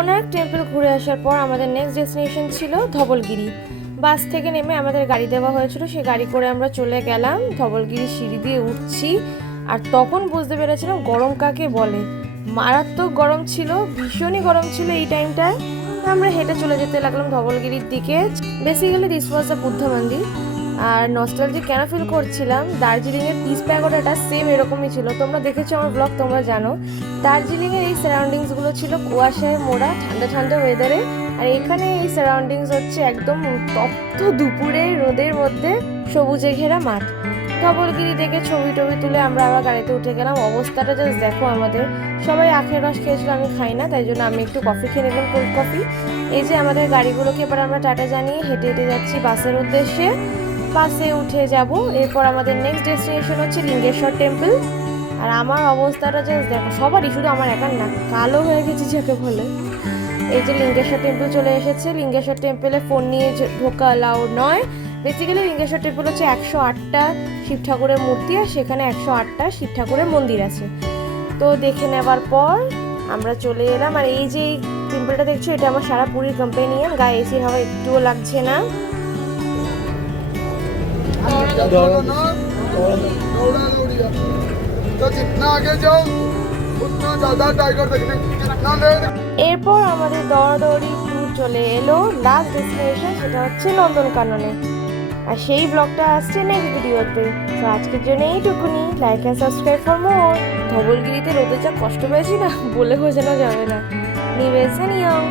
Konark temple ঘুরে আসার পর আমাদের নেক্সট ডেস্টিনেশন ছিল ধবলগিরি। বাস থেকে নেমে আমাদের গাড়ি দেওয়া হয়েছিল, সেই গাড়ি করে আমরা চলে গেলাম ধবলগিরি। সিঁড়ি দিয়ে উঠছি আর তখন বুঝতে পেরেছিলাম গরম কাকে বলে। মারাত্মক গরম ছিল, ভীষণই গরম ছিল এই টাইমটায়। আমরা হেঁটে চলে যেতে লাগলাম ধবলগিরির দিকে। Basically this was the Buddha মন্দির। আর নস্টালজি কেন ফিল করছিলাম, দার্জিলিংয়ের পিস প্যাগোডাটা সেম এরকমই ছিল। তোমরা দেখেছো আমার ব্লগ, তোমরা জানো দার্জিলিংয়ের এই সারাউন্ডিংসগুলো ছিল কুয়াশায় মোড়া, ঠান্ডা ঠান্ডা ওয়েদারে। আর এখানে এই সারাউন্ডিংস হচ্ছে একদম তপ্ত দুপুরে রোদের মধ্যে সবুজে ঘেরা মাঠ। ধবলগিরি থেকে ছবি টবি তুলে আমরা আবার গাড়িতে উঠে গেলাম। অবস্থাটা জাস্ট দেখো আমাদের। সবাই আখের রস খেয়েছিল, আমি খাই না, তাই জন্য আমি একটু কফি খেয়ে নিলাম, কোল্ড কফি। এই যে আমাদের গাড়িগুলোকে এবার আমরা টাটা জানিয়ে হেঁটে হেঁটে যাচ্ছি বাসের উদ্দেশ্যে। বাসে উঠে যাব। এরপর আমাদের নেক্সট ডেস্টিনেশন হচ্ছে লিঙ্গেশ্বর টেম্পল। আর আমার অবস্থাটা জাস্ট দেখো, সবারই, শুধু আমার একার না, কালো হয়ে গেছি যাকে বলে। এই যে লিঙ্গেশ্বর টেম্পল চলে এসেছে। লিঙ্গেশ্বর টেম্পলে ফোন নিয়ে ঢোকা অ্যালাউড নয়। বেসিক্যালি লিঙ্গেশ্বর টেম্পল হচ্ছে 108টা শিব ঠাকুরের মূর্তি, আর সেখানে 108টা শিব ঠাকুরের মন্দির আছে। তো দেখে নেবার পর আমরা চলে এলাম। আর এই যে টেম্পলটা দেখছো, এটা আমার সারা পুরীর কম্পেনিয়ন। গায়ে এসির হাওয়া একটুও লাগছে না। এরপর আমাদের দৌড়াদৌড়ি ট্যুর চলে এলো লাস্ট ডেস্টিনেশন, সেটা হচ্ছে নন্দনকাননে। আর সেই ব্লগটা আসছে নেক্সট ভিডিওতে। তো আজকের জন্য এইটুকুনি। Like and subscribe for more. ধবলগিরিতে রোদে যা কষ্ট পেয়েছি না, বলে বোঝানো যাবে না। নিবেদন।